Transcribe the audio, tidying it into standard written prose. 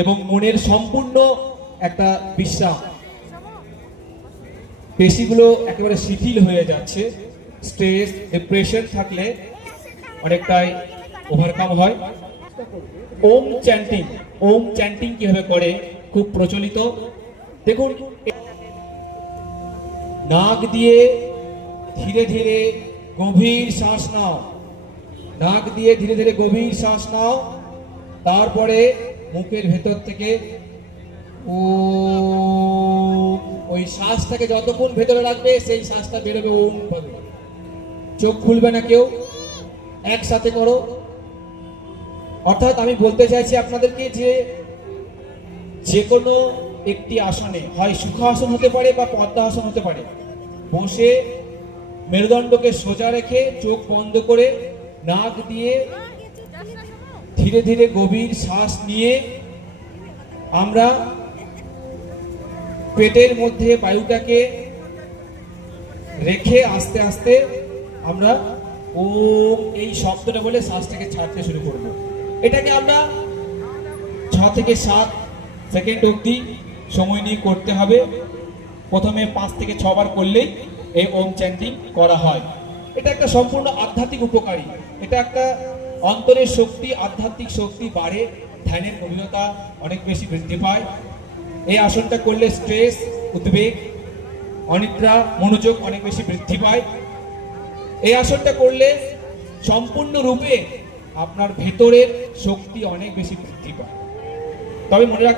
এবং মনের সম্পূর্ণ একটা বিশ্রাম। পেশিগুলো একেবারে শিথিল হয়ে যাচ্ছে। স্ট্রেস ডিপ্রেশন থাকলে অনেকটাই ওভারকাম হয়। ওম চ্যান্টিং, ওম চ্যান্টিং কিভাবে করে, খুব প্রচলিত। দেখুন, নাক দিয়ে ধীরে ধীরে গভীর শ্বাস নাও, নাক দিয়ে ধীরে ধীরে গভীর শ্বাস নাও, তারপরে মুখের ভেতর থেকে ও, ওই শ্বাসটাকে যতক্ষণ ভেতরে রাখবে সেই শ্বাসটা বেরোবে ওম ভাবে। চোখ খুলবে না কেউ, একসাথে করো। অর্থাৎ আমি বলতে চাইছি আপনাদেরকে যে কোনো একটি আসনে, হয় সুখাসন হতে পারে বা পদ্মাসন হতে পারে, বসে মেরুদণ্ডকে সোজা রেখে চোখ বন্ধ করে নাক দিয়ে ধীরে ধীরে গভীর শ্বাস নিয়ে আমরা পেটের মধ্যে বায়ুটাকে রেখে আস্তে আস্তে আমরা ওম এই শব্দটা বলে শ্বাসটাকে ছাড়তে শুরু করব। এটাকে আমরা 6 থেকে 7 সেকেন্ড অবধি সময় নিয়ে করতে হবে। প্রথমে 5 থেকে 6 বার করলেই এই ওম চ্যান্টিং করা হয়। এটা একটা সম্পূর্ণ আধ্যাত্মিক উপকারী। এটা একটা অন্তরের শক্তি, আধ্যাত্মিক শক্তি বাড়ে, ধ্যানের গভীরতা অনেক বেশি বৃদ্ধি পায়। এই আসনটা করলে স্ট্রেস, উদ্বেগ, অনিদ্রা, মনোযোগ অনেক বেশি বৃদ্ধি পায়। এই আসনটা করলে সম্পূর্ণরূপে আপনার ভেতরের শক্তি অনেক বেশি বৃদ্ধি পায়। তবে মনে রাখতে